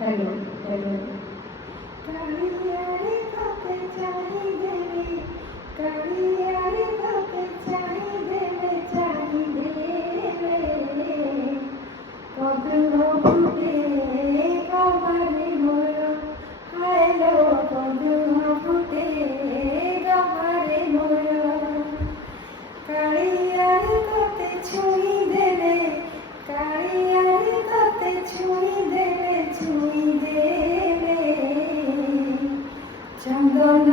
Hello hello কালিয়ারে তোকে চাহিদে রে, কালিয়ারে তোকে চাহিদে রে, চাহিদে রে। পদ্ম ফুটে গবারে মোর, হায় লো পদ্ম ফুটে গবারে মোর। কালিয়ারে তোকে ছুঁই দেবে, কালিয়ারে তোকে ছুঁই দেবে, ছুঁই দেবে। চন্দন